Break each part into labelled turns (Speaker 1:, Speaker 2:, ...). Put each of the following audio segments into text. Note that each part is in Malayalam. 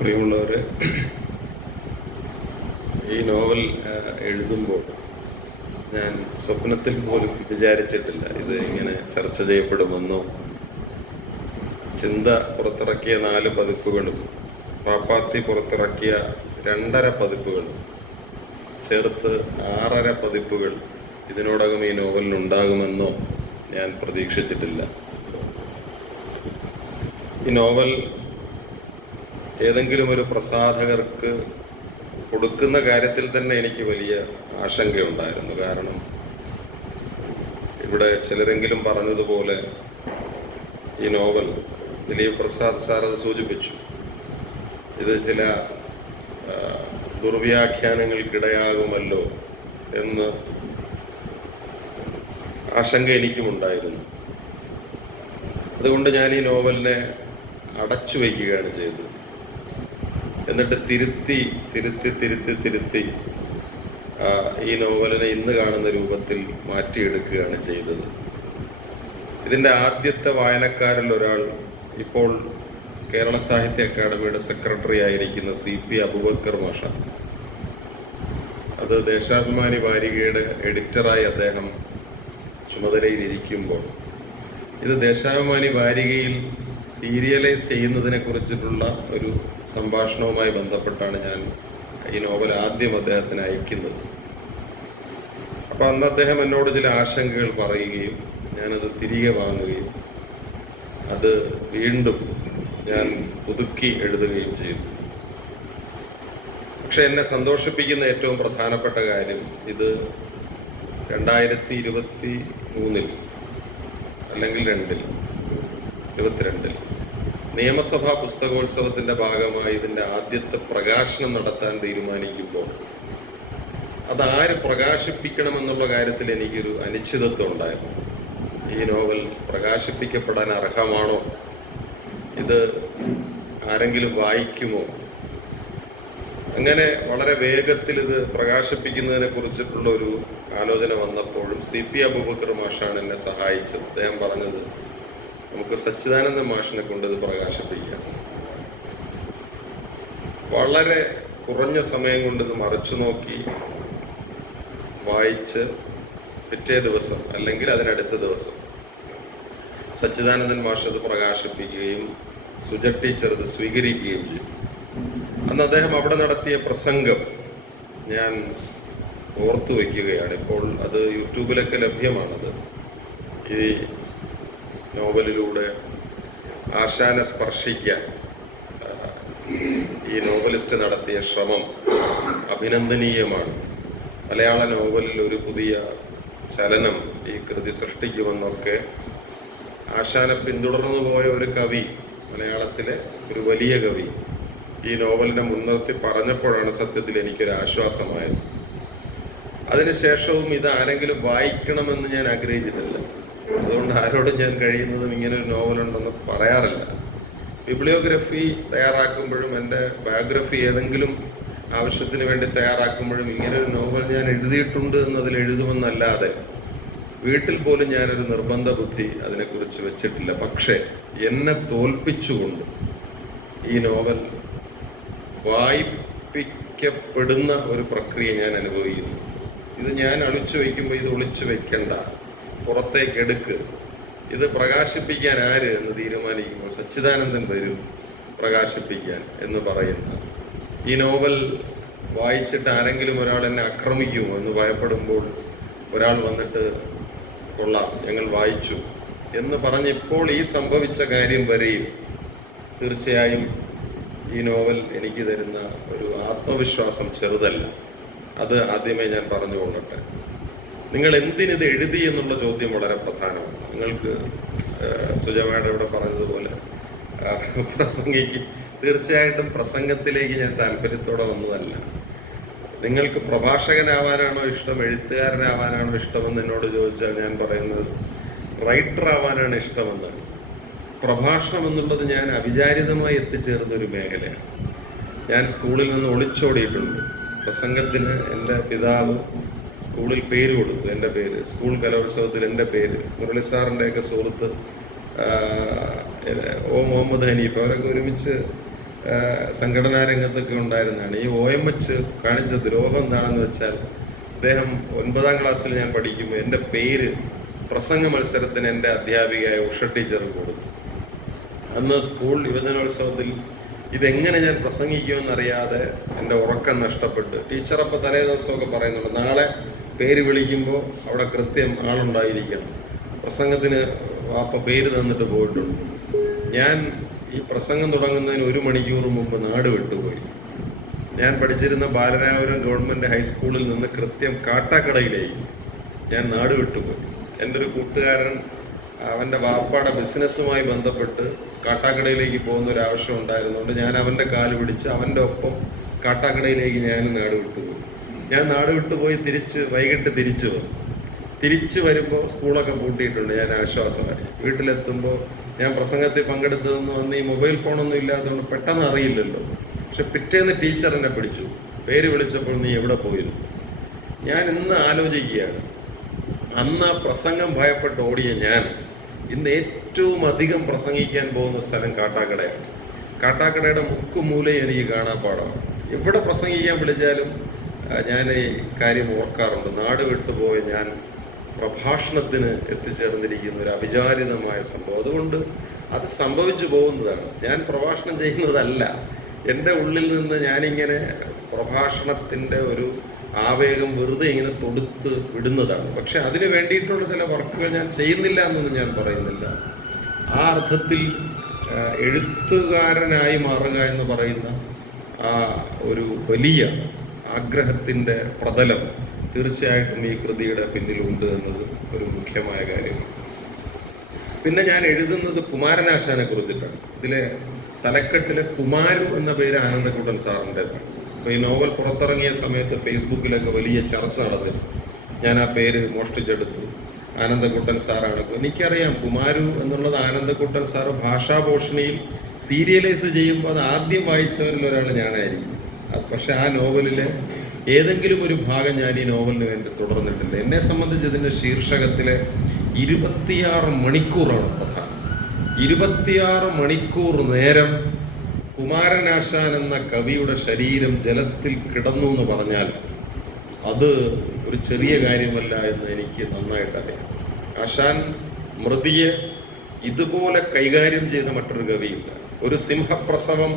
Speaker 1: പ്രിയമുള്ളവരെ ഈ നോവൽ എഴുതുമ്പോൾ ഞാൻ സ്വപ്നത്തിൽ പോലും വിചാരിച്ചിട്ടില്ല ഇത് ഇങ്ങനെ ചർച്ച ചെയ്യപ്പെടുമെന്നോ ചിന്ത പുറത്തിറക്കിയ നാല് പതിപ്പുകളും പാപ്പാത്തി പുറത്തിറക്കിയ രണ്ടര പതിപ്പുകളും ചേർത്ത് ആറര പതിപ്പുകൾ ഇതിനോടകം ഈ നോവലിനുണ്ടാകുമെന്നോ ഞാൻ പ്രതീക്ഷിച്ചിട്ടില്ല. ഈ നോവൽ ഏതെങ്കിലും ഒരു പ്രസാധകർക്ക് കൊടുക്കുന്ന കാര്യത്തിൽ തന്നെ എനിക്ക് വലിയ ആശങ്കയുണ്ടായിരുന്നു. കാരണം ഇവിടെ ചിലരെങ്കിലും പറഞ്ഞതുപോലെ ഈ നോവൽ ദിലീപ് പ്രസാദ് സാറത് സൂചിപ്പിച്ചു. ഇത് ചില ദുർവ്യാഖ്യാനങ്ങൾക്കിടയാകുമല്ലോ എന്ന് ആശങ്ക എനിക്കുമുണ്ടായിരുന്നു. അതുകൊണ്ട് ഞാൻ ഈ നോവലിനെ അടച്ചു വയ്ക്കുകയാണ് ചെയ്തത്. എന്നിട്ട് തിരുത്തി തിരുത്തി തിരുത്തി തിരുത്തി ഈ നോവലിനെ ഇന്ന് കാണുന്ന രൂപത്തിൽ മാറ്റിയെടുക്കുകയാണ് ചെയ്തത്. ഇതിന്റെ ആദ്യത്തെ വായനക്കാരിൽ ഒരാൾ ഇപ്പോൾ കേരള സാഹിത്യ അക്കാദമിയുടെ സെക്രട്ടറി ആയിരിക്കുന്ന സി പി അബുബക്കർ മാഷ അത് ദേശാഭിമാനി വാരികയുടെ എഡിറ്ററായി അദ്ദേഹം ചുമതലയിലിരിക്കുമ്പോൾ ഇത് ദേശാഭിമാനി വാരികയിൽ സീരിയലൈസ് ചെയ്യുന്നതിനെ കുറിച്ചിട്ടുള്ള ഒരു സംഭാഷണവുമായി ബന്ധപ്പെട്ടാണ് ഞാൻ ഈ നോവൽ ആദ്യം അദ്ദേഹത്തിന് അയക്കുന്നത്. അപ്പോൾ അന്ന് അദ്ദേഹം എന്നോട് ചില ആശങ്കകൾ പറയുകയും ഞാനത് തിരികെ വാങ്ങുകയും അത് വീണ്ടും ഞാൻ പുതുക്കി എഴുതുകയും ചെയ്തു. പക്ഷെ എന്നെ സന്തോഷിപ്പിക്കുന്ന ഏറ്റവും പ്രധാനപ്പെട്ട കാര്യം ഇത് രണ്ടായിരത്തി ഇരുപത്തി മൂന്നിൽ അല്ലെങ്കിൽ രണ്ടിൽ ഇരുപത്തിരണ്ടിൽ. നിയമസഭാ പുസ്തകോത്സവത്തിന്റെ ഭാഗമായി ഇതിന്റെ ആദ്യത്തെ പ്രകാശനം നടത്താൻ തീരുമാനിക്കുമ്പോൾ അതാര് പ്രകാശിപ്പിക്കണമെന്നുള്ള കാര്യത്തിൽ എനിക്കൊരു അനിശ്ചിതത്വം ഉണ്ടായിരുന്നു. ഈ നോവൽ പ്രകാശിപ്പിക്കപ്പെടാൻ അർഹമാണോ? ഇത് ആരെങ്കിലും വായിക്കുമോ? അങ്ങനെ വളരെ വേഗത്തിൽ ഇത് പ്രകാശിപ്പിക്കുന്നതിനെ കുറിച്ചിട്ടുള്ള ഒരു ആലോചന വന്നപ്പോഴും സി പി അബൂബക്കർ മാഷാണ് എന്നെ സഹായിച്ചത്. അദ്ദേഹം പറഞ്ഞത് നമുക്ക് സച്ചിദാനന്ദ മാഷിനെ കൊണ്ടത് പ്രകാശിപ്പിക്കാം. വളരെ കുറഞ്ഞ സമയം കൊണ്ട് ഇത് മറച്ചു നോക്കി വായിച്ച് പിറ്റേ ദിവസം അല്ലെങ്കിൽ അതിനടുത്ത ദിവസം സച്ചിദാനന്ദൻ മാഷ് അത് പ്രകാശിപ്പിക്കുകയും സുജ ടീച്ചർ അത് സ്വീകരിക്കുകയും ചെയ്തു. അന്ന് അദ്ദേഹം അവിടെ നടത്തിയ പ്രസംഗം ഞാൻ ഓർത്തു വയ്ക്കുകയാണ് ഇപ്പോൾ അത് യൂട്യൂബിലൊക്കെ ലഭ്യമാണത്. ഈ നോവലിലൂടെ ആശാനെ സ്പർശിക്കാൻ ഈ നോവലിസ്റ്റ് നടത്തിയ ശ്രമം അഭിനന്ദനീയമാണ്. മലയാള നോവലിൽ ഒരു പുതിയ ചലനം ഈ കൃതി സൃഷ്ടിക്കുമെന്നൊക്കെ ആശാനെ പിന്തുടർന്നു പോയ ഒരു കവി മലയാളത്തിലെ ഒരു വലിയ കവി ഈ നോവലിനെ മുൻനിർത്തി പറഞ്ഞപ്പോഴാണ് സത്യത്തിൽ എനിക്കൊരു ആശ്വാസമായത്. അതിനുശേഷവും ഇത് ആരെങ്കിലും വായിക്കണമെന്ന് ഞാൻ ആഗ്രഹിച്ചിട്ടില്ല. അതുകൊണ്ട് ആരോടും ഞാൻ കഴിയുന്നതും ഇങ്ങനെ ഒരു നോവലുണ്ടെന്ന് പറയാറില്ല. ബിബ്ലിയോഗ്രഫി തയ്യാറാക്കുമ്പോഴും എന്റെ ബയോഗ്രഫി ഏതെങ്കിലും ആവശ്യത്തിന് വേണ്ടി തയ്യാറാക്കുമ്പോഴും ഇങ്ങനെ ഒരു നോവൽ ഞാൻ എഴുതിയിട്ടുണ്ട് എന്നതിൽ എഴുതുമെന്നല്ലാതെ വീട്ടിൽ പോലും ഞാനൊരു നിർബന്ധ ബുദ്ധി അതിനെക്കുറിച്ച് വെച്ചിട്ടില്ല. പക്ഷേ എന്നെ തോൽപ്പിച്ചുകൊണ്ട് ഈ നോവൽ വായിപ്പിക്കപ്പെടുന്ന ഒരു പ്രക്രിയ ഞാൻ അനുഭവിക്കുന്നു. ഇത് ഞാൻ അളിച്ചു വയ്ക്കുമ്പോൾ ഇത് ഒളിച്ചു വെക്കണ്ട പുറത്തേക്ക് എടുക്ക്. ഇത് പ്രകാശിപ്പിക്കാൻ ആര് എന്ന് തീരുമാനിക്കുമ്പോൾ സച്ചിദാനന്ദൻ വരും പ്രകാശിപ്പിക്കാൻ എന്ന് പറയുന്ന ഈ നോവൽ വായിച്ചിട്ട് ആരെങ്കിലും ഒരാൾ എന്നെ ആക്രമിക്കുമോ എന്ന് ഭയപ്പെടുമ്പോൾ ഒരാൾ വന്നിട്ട് കൊള്ളാം ഞങ്ങൾ വായിച്ചു എന്ന് പറഞ്ഞ് ഇപ്പോൾ ഈ സംഭവിച്ച കാര്യം വരെയും തീർച്ചയായും ഈ നോവൽ എനിക്ക് തരുന്ന ഒരു ആത്മവിശ്വാസം ചെറുതല്ല. അത് ആദ്യമേ ഞാൻ പറഞ്ഞുകൊള്ളട്ടെ. നിങ്ങൾ എന്തിനിത് എഴുതി എന്നുള്ള ചോദ്യം വളരെ പ്രധാനമാണ്. നിങ്ങൾക്ക് സുജമയുടെ ഇവിടെ പറഞ്ഞതുപോലെ പ്രസംഗിക്ക് തീർച്ചയായിട്ടും പ്രസംഗത്തിലേക്ക് ഞാൻ താല്പര്യത്തോടെ വന്നതല്ല. നിങ്ങൾക്ക് പ്രഭാഷകനാവാനാണോ ഇഷ്ടം എഴുത്തുകാരനാവാനാണോ ഇഷ്ടമെന്ന് എന്നോട് ചോദിച്ചാൽ ഞാൻ പറയുന്നത് റൈറ്റർ ആവാനാണ് ഇഷ്ടമെന്നാണ്. പ്രഭാഷണം എന്നുള്ളത് ഞാൻ അവിചാരിതമായി എത്തിച്ചേർന്ന ഒരു മേഖലയാണ്. ഞാൻ സ്കൂളിൽ നിന്ന് ഒളിച്ചോടിയിട്ടുണ്ട്. പ്രസംഗത്തിന് എന്റെ പിതാവ് സ്കൂളിൽ പേര് കൊടുത്തു എന്റെ പേര്. സ്കൂൾ കലോത്സവത്തിൽ എന്റെ പേര്. മുരളി സാറിന്റെയൊക്കെ സുഹൃത്ത് ഒ മുഹമ്മദ് ഹനീഫ്. അവരൊക്കെ ഒരുമിച്ച് സംഘടനാ രംഗത്തൊക്കെ ഉണ്ടായിരുന്നതാണ്. ഈ ഒ എം എച്ച് കാണിച്ച ദ്രോഹം എന്താണെന്ന് വെച്ചാൽ അദ്ദേഹം ഒൻപതാം ക്ലാസ്സിൽ ഞാൻ പഠിക്കുമ്പോൾ എന്റെ പേര് പ്രസംഗ മത്സരത്തിന് എന്റെ അധ്യാപികയായ ഉഷ ടീച്ചർ കൊടുത്തു. അന്ന് സ്കൂൾ യുവജനോത്സവത്തിൽ ഇതെങ്ങനെ ഞാൻ പ്രസംഗിക്കുമെന്നറിയാതെ എന്റെ ഉറക്കം നഷ്ടപ്പെട്ട്. ടീച്ചർ അപ്പോൾ തലേ ദിവസമൊക്കെ പറയുന്നുണ്ട് നാളെ പേര് വിളിക്കുമ്പോൾ അവിടെ കൃത്യം ആളുണ്ടായിരിക്കണം. പ്രസംഗത്തിന് വാപ്പ പേര് തന്നിട്ട് പോയിട്ടുണ്ട്. ഞാൻ ഈ പ്രസംഗം തുടങ്ങുന്നതിന് ഒരു മണിക്കൂർ മുമ്പ് നാട് വിട്ടുപോയി. ഞാൻ പഠിച്ചിരുന്ന ബാലരാപുരം ഗവൺമെന്റ് ഹൈസ്കൂളിൽ നിന്ന് കൃത്യം കാട്ടാക്കടയിലേക്ക് ഞാൻ നാട് വിട്ടുപോയി. എന്റെ ഒരു കൂട്ടുകാരൻ അവന്റെ വാപ്പയുടെ ബിസിനസ്സുമായി ബന്ധപ്പെട്ട് കാട്ടാക്കടയിലേക്ക് പോകുന്ന ഒരു ആവശ്യം ഉണ്ടായിരുന്നുകൊണ്ട് ഞാൻ അവന്റെ കാൽ പിടിച്ച് അവന്റെ ഒപ്പം കാട്ടാക്കടയിലേക്ക് ഞാൻ നാട് വിട്ടുപോയി ഞാൻ നാട് വിട്ടുപോയി തിരിച്ച് വൈകിട്ട് തിരിച്ചു വന്നു. തിരിച്ചു വരുമ്പോൾ സ്കൂളൊക്കെ പൂട്ടിയിട്ടുണ്ട് ഞാൻ ആശ്വാസമായി. വീട്ടിലെത്തുമ്പോൾ ഞാൻ പ്രസംഗത്തിൽ പങ്കെടുത്തതെന്ന് വന്ന് ഈ മൊബൈൽ ഫോണൊന്നും ഇല്ലാത്തതുകൊണ്ട് പെട്ടെന്ന് അറിയില്ലല്ലോ. പക്ഷെ പിറ്റേന്ന് ടീച്ചർ എന്നെ പിടിച്ചു. പേര് വിളിച്ചപ്പോൾ നീ എവിടെ പോയിരുന്നു? ഞാൻ ഇന്ന് ആലോചിക്കുകയാണ്. അന്ന് ആ പ്രസംഗം ഭയപ്പെട്ട് ഓടിയ ഞാൻ ഇന്ന് ഏറ്റവും അധികം പ്രസംഗിക്കാൻ പോകുന്ന സ്ഥലം കാട്ടാക്കടയാണ്. കാട്ടാക്കടയുടെ മുക്കുമൂലയും എനിക്ക് കാണാൻ പാടമാണ് എവിടെ പ്രസംഗിക്കാൻ വിളിച്ചാലും ഞാൻ ഈ കാര്യം ഓർക്കാറുണ്ട്. നാട് വിട്ടുപോയ ഞാൻ പ്രഭാഷണത്തിന് എത്തിച്ചേർന്നിരിക്കുന്ന ഒരു അവിചാരിതമായ സംഭവം. അതുകൊണ്ട് അത് സംഭവിച്ചു പോകുന്നതാണ്. ഞാൻ പ്രഭാഷണം ചെയ്യുന്നതല്ല. എന്റെ ഉള്ളിൽ നിന്ന് ഞാനിങ്ങനെ പ്രഭാഷണത്തിന്റെ ഒരു ആവേഗം വെറുതെ ഇങ്ങനെ തൊടുത്ത് വിടുന്നതാണ്. പക്ഷെ അതിന് വേണ്ടിയിട്ടുള്ള ചില വർക്കുകൾ ഞാൻ ചെയ്യുന്നില്ല എന്നൊന്നും ഞാൻ പറയുന്നില്ല. ആ അർത്ഥത്തിൽ എഴുത്തുകാരനായി മാറുക എന്ന് പറയുന്ന ആ ഒരു വലിയ ആഗ്രഹത്തിന്റെ പ്രതലം തീർച്ചയായിട്ടും ഈ കൃതിയുടെ പിന്നിലുണ്ട് എന്നത് ഒരു മുഖ്യമായ കാര്യമാണ്. പിന്നെ ഞാൻ എഴുതുന്നത് കുമാരനാശാനെ കുറിച്ചിട്ടാണ്. ഇതിലെ തലക്കെട്ടിലെ കുമാരു എന്ന പേര് ആനന്ദക്കൂട്ടൻ സാറിന്റെതാണ് അപ്പോൾ ഈ നോവൽ പുറത്തിറങ്ങിയ സമയത്ത് ഫേസ്ബുക്കിലൊക്കെ വലിയ ചർച്ച നടന്നിരുന്നു. ഞാൻ ആ പേര് മോഷ്ടിച്ചെടുത്തു. ആനന്ദക്കുട്ടൻ സാറാണ്. എനിക്കറിയാം കുമാരു എന്നുള്ളത് ആനന്ദക്കുട്ടൻ സാർ ഭാഷാഭൂഷണിയിൽ സീരിയലൈസ് ചെയ്യുമ്പോൾ അത് ആദ്യം വായിച്ചവരിൽ ഒരാൾ ഞാനായിരിക്കും. പക്ഷെ ആ നോവലിലെ ഏതെങ്കിലും ഒരു ഭാഗം ഞാൻ ഈ നോവലിന് വേണ്ടി തുടർന്നിട്ടില്ല. എന്നെ സംബന്ധിച്ച് ഇതിന്റെ ശീർഷകത്തിലെ ഇരുപത്തിയാറ് മണിക്കൂറാണ് പ്രധാനം. ഇരുപത്തിയാറ് മണിക്കൂർ നേരം കുമാരനാശാൻ എന്ന കവിയുടെ ശരീരം ജലത്തിൽ കിടന്നു എന്ന് പറഞ്ഞാൽ അത് ഒരു ചെറിയ കാര്യമല്ല എന്ന് എനിക്ക് നന്നായിട്ട് അറിയാം. ആശാൻ മൃതിയെ ഇതുപോലെ കൈകാര്യം ചെയ്ത മറ്റൊരു കവിയില്ല. ഒരു സിംഹപ്രസവം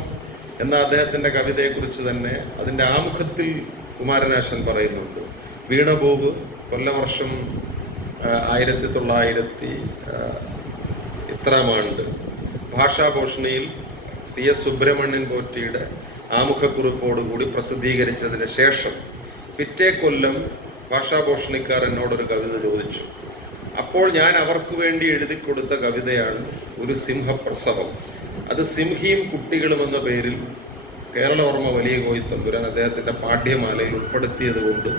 Speaker 1: എന്ന അദ്ദേഹത്തിന്റെ കവിതയെക്കുറിച്ച് തന്നെ അതിന്റെ ആമുഖത്തിൽ കുമാരനാശൻ പറയുന്നുണ്ട്. വീണബോബ് കൊല്ലവർഷം ആയിരത്തി തൊള്ളായിരത്തി ഇത്രാം ആണ്ട് ഭാഷാഭൂഷണിയിൽ സി എസ് സുബ്രഹ്മണ്യൻ പോറ്റിയുടെ ആമുഖക്കുറിപ്പോടുകൂടി പ്രസിദ്ധീകരിച്ചതിന് ശേഷം പിറ്റേ കൊല്ലം ഭാഷാഭൂഷണിക്കാർ എന്നോടൊരു കവിത ചോദിച്ചു. അപ്പോൾ ഞാൻ അവർക്ക് വേണ്ടി എഴുതി കൊടുത്ത കവിതയാണ് ഒരു സിംഹപ്രസവം. അത് സിംഹിയും കുട്ടികളും എന്ന പേരിൽ കേരള ഓർമ്മ വലിയ കോയിത്തമ്പുരാൻ അദ്ദേഹത്തിന്റെ പാഠ്യമാലയിൽ ഉൾപ്പെടുത്തിയതുകൊണ്ട്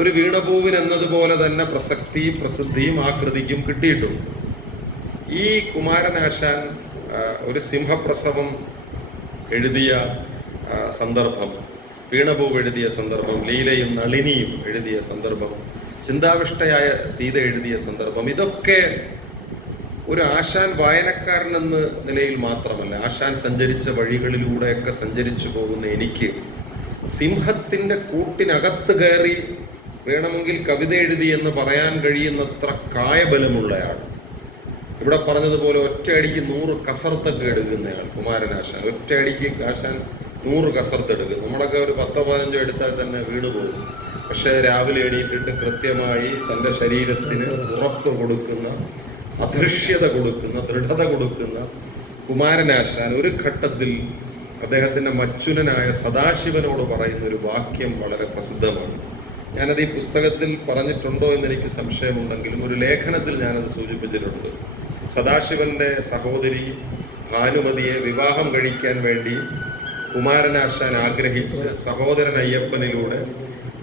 Speaker 1: ഒരു വീണപൂവിൻ എന്നതുപോലെ തന്നെ പ്രസക്തിയും പ്രസിദ്ധിയും ആ കൃതിക്കും കിട്ടിയിട്ടുണ്ട്. ഈ കുമാരനാശാൻ ഒരു സിംഹപ്രസവം എഴുതിയ സന്ദർഭം വീണപൂവ് എഴുതിയ സന്ദർഭം ലീലയും നളിനിയും എഴുതിയ സന്ദർഭം ചിന്താവിഷ്ടയായ സീത എഴുതിയ സന്ദർഭം. ഇതൊക്കെ ഒരു ആശാൻ വായനക്കാരൻ എന്ന നിലയിൽ മാത്രമല്ല ആശാൻ സഞ്ചരിച്ച വഴികളിലൂടെയൊക്കെ സഞ്ചരിച്ചു പോകുന്ന എനിക്ക് സിംഹത്തിന്റെ കൂട്ടിനകത്ത് കയറി വേണമെങ്കിൽ കവിത എഴുതി എന്ന് പറയാൻ കഴിയുന്നത്ര കായബലമുള്ളയാൾ. ഇവിടെ പറഞ്ഞതുപോലെ ഒറ്റയടിക്ക് നൂറ് കസർത്തൊക്കെ എടുക്കുന്നയാൾ കുമാരനാശാൻ. ഒറ്റയടിക്ക് ആശാൻ നൂറ് കസർത്ത് എടുക്കും നമ്മളൊക്കെ ഒരു പത്തോ പതിനഞ്ചോ എടുത്താൽ തന്നെ വീട് പോകും. പക്ഷേ രാവിലെ എണീറ്റിട്ട് കൃത്യമായി തന്റെ ശരീരത്തിന് ഉറപ്പ് കൊടുക്കുന്ന അദൃശ്യത കൊടുക്കുന്ന ദൃഢത കൊടുക്കുന്ന കുമാരനാശാൻ ഒരു ഘട്ടത്തിൽ അദ്ദേഹത്തിന്റെ മച്ചുനനായ സദാശിവനോട് പറയുന്ന ഒരു വാക്യം വളരെ പ്രസിദ്ധമാണ്. ഞാനത് ഈ പുസ്തകത്തിൽ പറഞ്ഞിട്ടുണ്ടോ എന്ന് എനിക്ക് സംശയമുണ്ടെങ്കിലും ഒരു ലേഖനത്തിൽ ഞാനത് സൂചിപ്പിച്ചിട്ടുണ്ട്. സദാശിവന്റെ സഹോദരി ഭാനുമതിയെ വിവാഹം കഴിക്കാൻ വേണ്ടി കുമാരനാശാൻ ആഗ്രഹിച്ച സഹോദരൻ അയ്യപ്പനിലൂടെ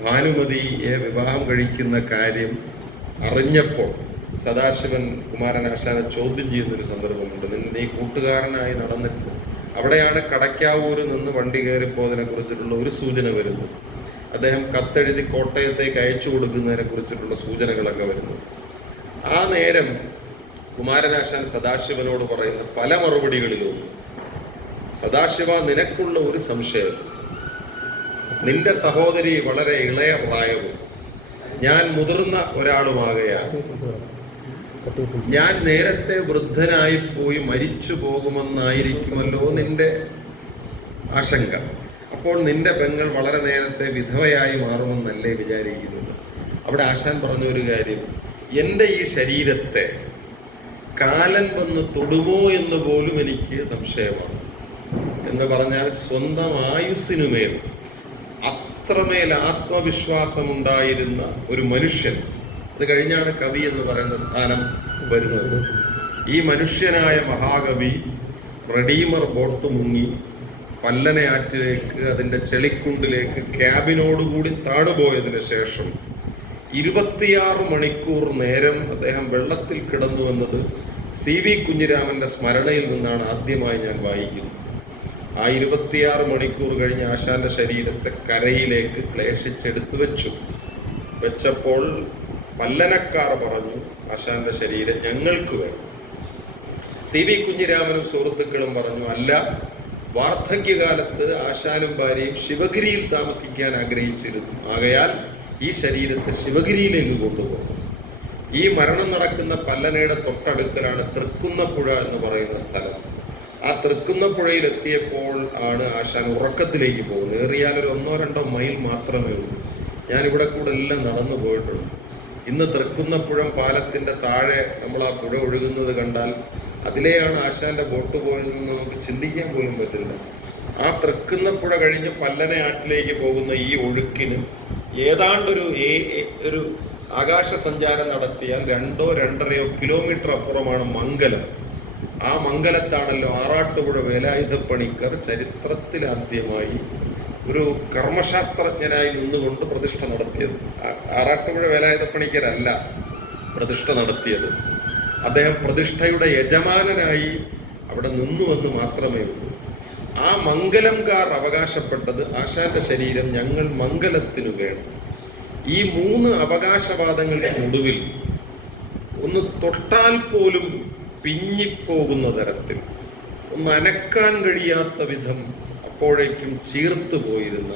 Speaker 1: ഭാനുമതിയെ വിവാഹം കഴിക്കുന്ന കാര്യം അറിഞ്ഞപ്പോൾ സദാശിവൻ കുമാരനാശാനെ ചോദ്യം ചെയ്യുന്നൊരു സന്ദർഭമുണ്ട്. നിൻ- നീ കൂട്ടുകാരനായി നടന്നിട്ട് അവിടെയാണ് കടയ്ക്കാവൂർ നിന്ന് വണ്ടി കയറിപ്പോയതിനെ കുറിച്ചിട്ടുള്ള ഒരു സൂചന വരുന്നു. അദ്ദേഹം കത്തെഴുതി കോട്ടയത്തേക്ക് അയച്ചു കൊടുക്കുന്നതിനെ കുറിച്ചിട്ടുള്ള സൂചനകളൊക്കെ വരുന്നു. ആ നേരം കുമാരനാശാൻ സദാശിവനോട് പറയുന്ന പല മറുപടികളിലും സദാശിവ നിനക്കുള്ള ഒരു സംശയം. നിന്റെ സഹോദരി വളരെ ഇളയ പ്രായവും ഞാൻ മുതിർന്ന ഒരാളുമാകയാണ് ഞാൻ നേരത്തെ വൃദ്ധനായി പോയി മരിച്ചു പോകുമെന്നായിരിക്കുമല്ലോ നിന്റെ ആശങ്ക. അപ്പോൾ നിന്റെ പെങ്ങൾ വളരെ നേരത്തെ വിധവയായി മാറുമെന്നല്ലേ വിചാരിക്കുന്നത്. അവിടെ ആശാൻ പറഞ്ഞ ഒരു കാര്യം എന്റെ ഈ ശരീരത്തെ കാലൻ വന്ന് തൊടുമോ എന്ന് പോലും എനിക്ക് സംശയമാണ്. എന്ന് പറഞ്ഞാൽ സ്വന്തം ആയുസ്സിനുമേൽ അത്രമേൽ ആത്മവിശ്വാസമുണ്ടായിരുന്ന ഒരു മനുഷ്യൻ. അത് കഴിഞ്ഞാണ് കവി എന്ന് പറയുന്ന സ്ഥാനം വരുന്നത്. ഈ മനുഷ്യനായ മഹാകവി റെഡീമർ ബോട്ട് മുങ്ങി പല്ലനയാറ്റിലേക്ക് അതിന്റെ ചെളിക്കുണ്ടിലേക്ക് ക്യാബിനോടുകൂടി താണുപോയതിനു ശേഷം ഇരുപത്തിയാറ് മണിക്കൂർ നേരം അദ്ദേഹം വെള്ളത്തിൽ കിടന്നുവെന്നത് സി വി കുഞ്ഞിരാമന്റെ സ്മരണയിൽ നിന്നാണ് ആദ്യമായി ഞാൻ വായിക്കുന്നത്. ആ ഇരുപത്തിയാറ് മണിക്കൂർ കഴിഞ്ഞ് ആശാന്റെ ശരീരത്തെ കരയിലേക്ക് ക്ലേശിച്ചെടുത്തു വെച്ചു. വെച്ചപ്പോൾ പല്ലനക്കാർ പറഞ്ഞു ആശാന്റെ ശരീരം ഞങ്ങൾക്ക് വേണം. സി വി കുഞ്ഞിരാമനും സുഹൃത്തുക്കളും പറഞ്ഞു അല്ല വാർദ്ധക്യകാലത്ത് ആശാനും ഭാര്യയും ശിവഗിരിയിൽ താമസിക്കാൻ ആഗ്രഹിച്ചിരുന്നു. ആകയാൽ ഈ ശരീരത്തെ ശിവഗിരിയിലേക്ക് കൊണ്ടുപോകും. ഈ മരണം നടക്കുന്ന പല്ലനയുടെ തൊട്ടടുക്കലാണ് തൃക്കുന്നപ്പുഴ എന്ന് പറയുന്ന സ്ഥലം. ആ തൃക്കുന്ന പുഴയിലെത്തിയപ്പോൾ ആണ് ആശാൻ ഉറക്കത്തിലേക്ക് പോകുന്നത്. ഏറിയാൽ ഒരു ഒന്നോ രണ്ടോ മൈൽ മാത്രമേ ഉള്ളൂ. ഞാനിവിടെ കൂടെ എല്ലാം നടന്നു പോയിട്ടുണ്ട്. ഇന്ന് തൃക്കുന്ന പുഴം പാലത്തിന്റെ താഴെ നമ്മൾ ആ പുഴ ഒഴുകുന്നത് കണ്ടാൽ അതിലെയാണ് ആശാന്റെ ബോട്ട് പോയതെന്ന് നമുക്ക് ചിന്തിക്കാൻ പോലും പറ്റില്ല. ആ തൃക്കുന്ന പുഴ കഴിഞ്ഞ് പല്ലന ആറ്റിലേക്ക് പോകുന്ന ഈ ഒഴുക്കിന് ഏതാണ്ടൊരു ഒരു ആകാശ സഞ്ചാരം നടത്തിയാൽ രണ്ടോ രണ്ടരയോ കിലോമീറ്റർ അപ്പുറമാണ് മംഗലം. ആ മംഗലത്താണല്ലോ ആറാട്ടുപുഴ വേലായുധപ്പണിക്കർ ചരിത്രത്തിലാദ്യമായി ഒരു കർമ്മശാസ്ത്രജ്ഞനായി നിന്നുകൊണ്ട് പ്രതിഷ്ഠ നടത്തിയത്. ആറാട്ടുപുഴ ആറാട്ടുപുഴ വേലായുധപ്പണിക്കരല്ല പ്രതിഷ്ഠ നടത്തിയത്. അദ്ദേഹം പ്രതിഷ്ഠയുടെ യജമാനനായി അവിടെ നിന്നു എന്ന് മാത്രമേ ഉള്ളൂ. ആ മംഗലംകാർ അവകാശപ്പെട്ടത് ആശാന്റെ ശരീരം ഞങ്ങൾ മംഗലത്തിനു വേണം. ഈ മൂന്ന് അവകാശവാദങ്ങൾക്ക് ഒടുവിൽ ഒന്ന് തൊട്ടാൽ പോലും പിഞ്ഞിപ്പോകുന്ന തരത്തിൽ. ഒന്ന് അനക്കാൻ കഴിയാത്ത വിധം അപ്പോഴേക്കും ചീർത്തു പോയിരുന്ന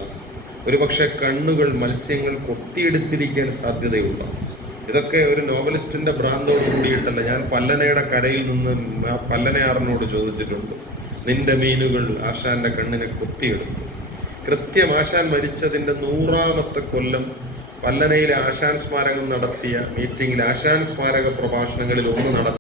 Speaker 1: ഒരുപക്ഷെ കണ്ണുകൾ മത്സ്യങ്ങൾ കൊത്തിയെടുത്തിരിക്കാൻ സാധ്യതയുള്ള. ഇതൊക്കെ ഒരു നോവലിസ്റ്റിന്റെ ഭ്രാന്തോട് കൂടിയിട്ടല്ല. ഞാൻ പല്ലനയുടെ കരയിൽ നിന്ന് പല്ലനയാറിനോട് ചോദിച്ചിട്ടുണ്ട്. നിന്റെ മീനുകൾ ആശാന്റെ കണ്ണിനെ കൊത്തിയെടുത്തു. കൃത്യം ആശാൻ മരിച്ചതിന്റെ നൂറാമത്തെ കൊല്ലം പല്ലനയിലെ ആശാൻ സ്മാരകം നടത്തിയ മീറ്റിംഗിൽ ആശാൻ സ്മാരക പ്രഭാഷണങ്ങളിൽ ഒന്ന് നടത്തി